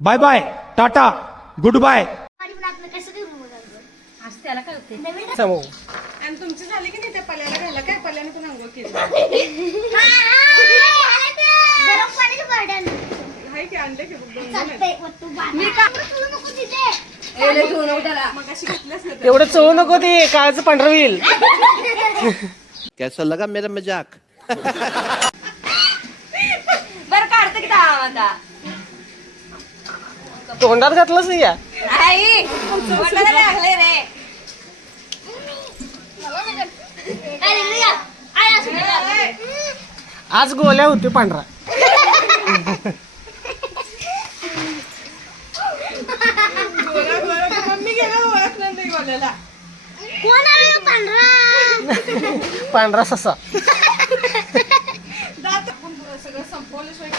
Bye bye, tata, goodbye. समोर आणि तुमची झाली की नाही त्या पल्याला घाला काय पल्याने पण अंघोळ केली हाय की आणले की मग अशी घातल्याच ना एवढं चव नको ते काळचं पांढरं होईल. कैसा लगा मेरा मजाक? बर काढते की आता तोंडात घातलंच नाही या. आई तोंडाला लागले रे. आज गोल्या होते पांढरा. मम्मी गेला ओळखलं नाही बोलायला पांढरा ससा. दात सगळं संपवल्याशिवाय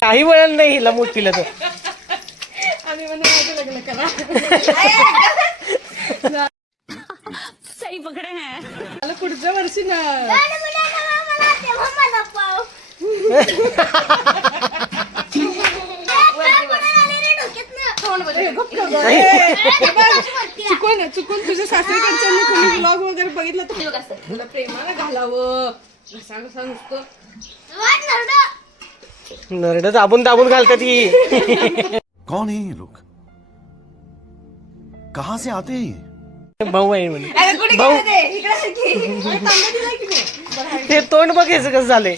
काही वळण नाही हिला मोठीला तर. आणि म्हणे माझं लग्न करा सही पकडे हैं. मला पुढच्या वर्षी ना चुकून तुझ्या सासरीकडच्या कोणी ब्लॉग वगैरे बघितलं तर तुला प्रेमानं घालावं घसा घसा नुसतं नरड दाबून दाबून घालतात ही. कौन है ये लोग? कहां से आते हैं ये? भाऊ आहे म्हणे. अगं कुठे भाऊ. गेलं ते? इकडे आहे की. तांबा दिलाय की नाही ते तोंड बघायचं कसं झालंय.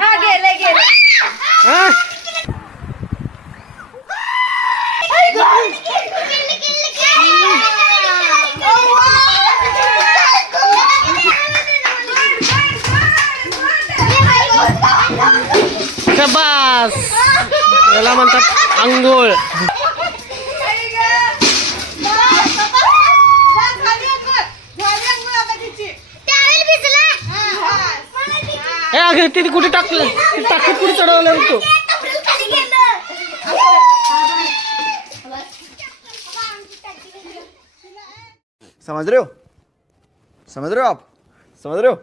हा गेले गेले. हा? शबास. याला म्हणतात अंघोळ. हे अगं ते कुठे टाकलं ते टाकत कुठे चढवलं तू. समझ रहे हो? समझ रहे हो आप? समझ रहे हो?